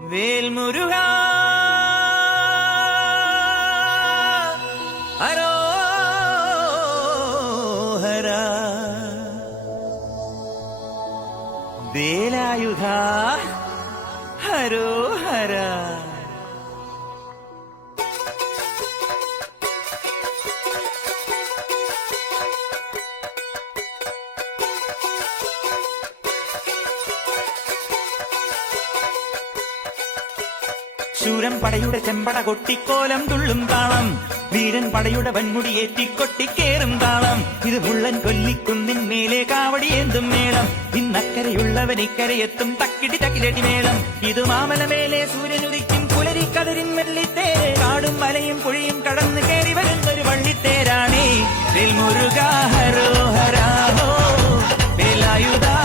വേൽമുരുകാ ഹരോഹരാ വേലായുധാ ഹരോഹരാ. ശൂരൻ പടയുടെ ചെമ്പട കൊട്ടിക്കോലം തുള്ളും താളം, വീരൻ പടയുടെ വൻമുടിയേറ്റിക്കൊട്ടിക്കേറും താളം. ഇത് മുള്ളൻ കൊല്ലിക്കുന്നിൻ മേലെ കാവടിയേന്തും മേളം, ഇന്നക്കരയുള്ളവൻ ഇക്കരയെത്തും തക്കിടി തക്കിലടി മേളം. ഇത് മാമലമേലെ സൂര്യനുദിക്കും പുലരിക്കതിരിൻ വെള്ളിത്തേര്, കാടും മലയും പുഴയും കടന്നു കയറി വരുന്നൊരു വള്ളിത്തേരാണേ. വേൽമുരുകാ ഹരോഹരാ ഹോ വേലായുധാ